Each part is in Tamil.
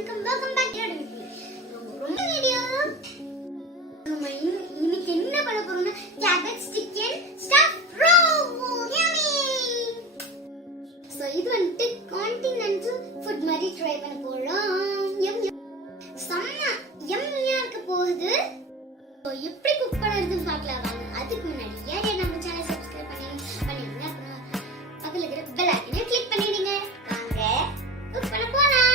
வணக்கம், welcome back to ரொம்ப வீடியோ. நம்ம இன்னைக்கு என்ன பண்ண போறோம்னா cabbage chicken stuffed roll. Yummy. So இது வந்து கான்டினென்டல் ஃபுட் மாதிரி ட்ரை பண்ண போறோம். செம்ம யம்மியா இருக்க போகுது. சோ எப்படி குக் பண்றதுன்னு பார்க்கலாம் வாங்க. அதுக்கு முன்னாடி யாரே நம்ம சேனலை சப்ஸ்கிரைப் பண்ணிடுங்க. பக்கத்துல இருக்கிற பெல் ஐகானை கிளிக் பண்ணிடுங்க. வாங்க குக் பண்ண போலாம்.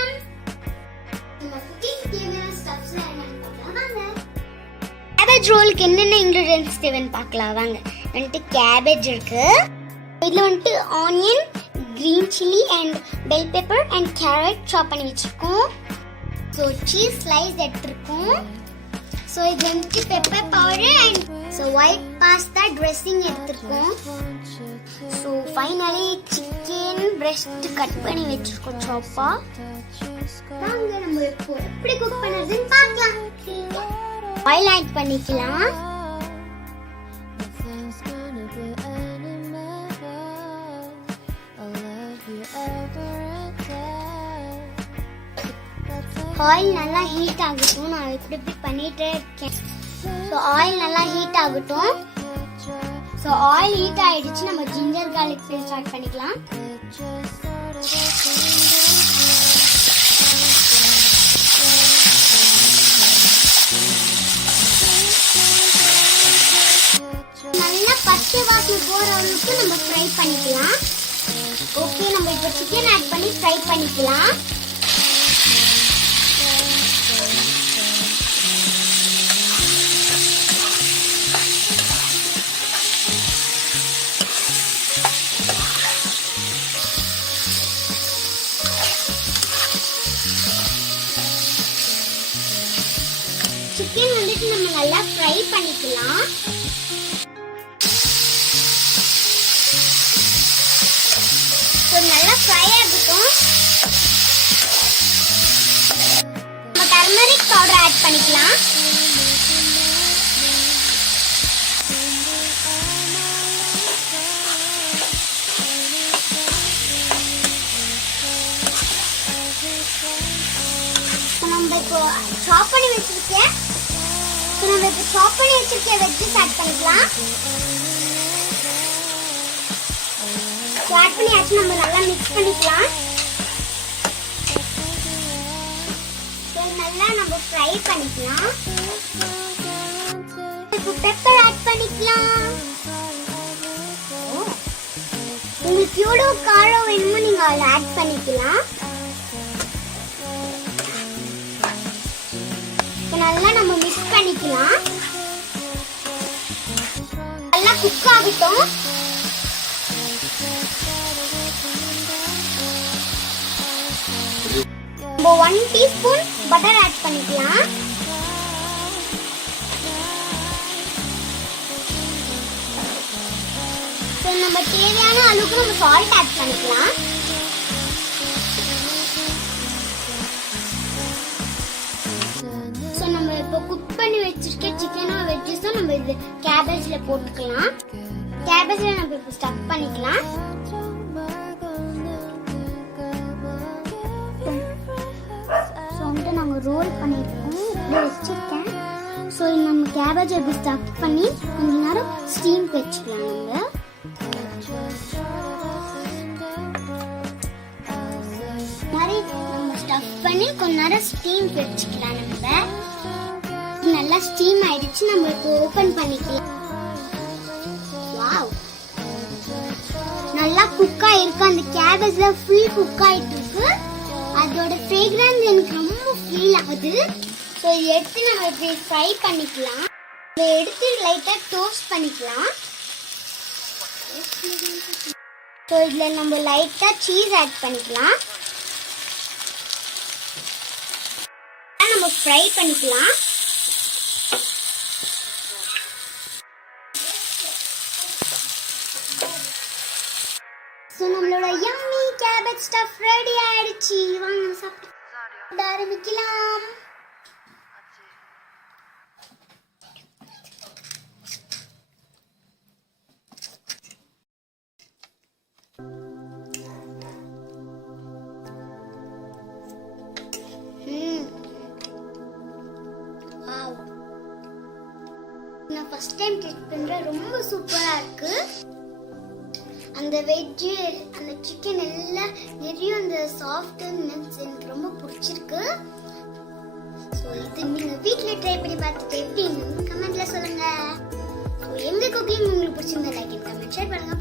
நம்ம குக்கிங் தேவையான ஸ்டஃப்ஸ் என்னன்னு பார்க்கலாம் வாங்க. கேபேஜ் ரோலுக்கு என்னென்ன இன்கிரிடியன்ட்ஸ் தேவைன்னு பார்க்கலாம் வாங்க. வந்துட்டு கேபேஜ் இருக்கு. இதுல வந்துட்டு onion, green chilli and bell pepper and carrot chop பண்ணி வச்சிருக்கோம். ஸோ சீஸ் ஸ்லைஸ் எடுத்துருக்கோம். ஸோ இது வந்துட்டு pepper powder and so white pasta dressing எடுத்துருக்கோம். So finally chicken breast cut பண்ணி வச்சிருக்கோம் சாப்பா. வாங்க நம்ம இப்போ எப்படி குக் பண்ணுறதுன்னு பார்க்கலாம். ஆயில் ஆட் பண்ணிக்கலாம். ஆயில் நல்லா ஹீட் ஆகட்டும். நான் இப்படி பண்ணிட்டே இருக்கேன். ஸோ ஆயில் நல்லா ஹீட் ஆகட்டும். ஸோ ஆயில் ஹீட் ஆயிடுச்சு. நம்ம ஜிஞ்சர் கார்லிக் பேஸ்ட் ஆட் பண்ணிக்கலாம். நல்லா பச்சை வாசனை போற அளவுக்கு நம்ம ஃப்ரை பண்ணிக்கலாம். ஓகே, நம்ம இப்போ சிக்கன் ஆட் பண்ணி ஃப்ரை பண்ணிக்கலாம். சிக்கன் வந்துட்டு நம்ம நல்லா ஃப்ரை பண்ணிக்கலாம். ஸோ நல்லா ஃப்ரை ஆகட்டும். நம்ம டர்மரிக் பவுடர் ஆட் பண்ணிக்கலாம். நம்ம இப்போ சாப் பண்ணி வச்சிருக்கேன். நம்ம இப்போ சாப் பண்ணி வச்சிருக்க வெஜ்ஜஸ் ஆட் பண்ணிக்கலாம். ஆட் பண்ணியாச்சு. நம்ம நல்லா மிக்ஸ் பண்ணிக்கலாம். நல்லா நம்ம ஃப்ரை பண்ணிக்கலாம். இப்போ பெப்பர் ஆட் பண்ணிக்கலாம். உங்களுக்கு எவ்வளோ காரம் வேணுமோ நீங்க அதில் ஆட் பண்ணிக்கலாம். நல்லா நம்ம மிக்ஸ் பண்ணிக்கலாம். நல்லா குக் ஆகட்டும். நம்ம 1 டீஸ்பூன் பட்டர் ஆட் பண்ணிக்கலாம். நம்ம தேவையான அளவுக்கு நம்ம சால்ட் ஆட் பண்ணிக்கலாம். நம்ம இப்போ குக் பண்ணி வச்சிருக்க சிக்கனோ வெஜ்ஜஸோ நம்ம இது கேபேஜ்ல போட்டுக்கலாம். கேபேஜ்ல நம்ம இப்போ ஸ்டஃப் பண்ணிக்கலாம். ஸோ வந்துட்டு நாங்கள் ரோல் பண்ணியிருக்கோம். இப்படி வச்சுருக்கேன். ஸோ நம்ம கேபேஜ் இப்படி ஸ்டஃப் பண்ணி கொஞ்ச நேரம் ஸ்டீம் வச்சுக்கலாம். நம்ம ஸ்டஃப் பண்ணி கொஞ்ச நேரம் ஸ்டீம் வச்சுக்கலாம். நம்ம நல்லா ஸ்டீம் ஆயிடுச்சு. நம்ம இப்போ ஓபன் பண்ணிக்கலாம். வாவ், நல்லா குக் ஆயிருக்கு. அந்த கேபேஜ்ல ஃபுல் குக் ஆயிட்டு இருக்கு. அதோட ஃப்ரேக்ரன்ஸ் எனக்கு ரொம்ப ஃபீல் ஆகுது. ஸோ இதை எடுத்து நம்ம இப்படி ஃப்ரை பண்ணிக்கலாம். இதை எடுத்து லைட்டாக டோஸ்ட் பண்ணிக்கலாம். ஸோ இதில் நம்ம லைட்டாக சீஸ் ஆட் பண்ணிக்கலாம். நம்ம ஃப்ரை பண்ணிக்கலாம். ஸோ நம்மளோட யம்மி கேபேஜ் ஸ்டஃப் ரெடி ஆயிடுச்சு. வாங்க சாப்பிட்டு ஆரம்பிக்கலாம். ஃபர்ஸ்ட் டைம் டேஸ்ட் பண்றேன். ரொம்ப சூப்பரா இருக்கு. அந்த வெஜ் அந்த சிக்கன் எல்லாம் நிறைய அந்த சாஃப்ட்னஸ் எனக்கு ரொம்ப பிடிச்சிருக்கு. ஸோ இது நீங்க வீட்ல ட்ரை பண்ணி பார்த்துட்டு எப்படி கமெண்ட்ல சொல்லுங்க. ஸோ எங்க குக்கிங் உங்களுக்கு பிடிச்சிருந்தா லைக் அண்ட் கமெண்ட் ஷேர் பண்ணுங்க.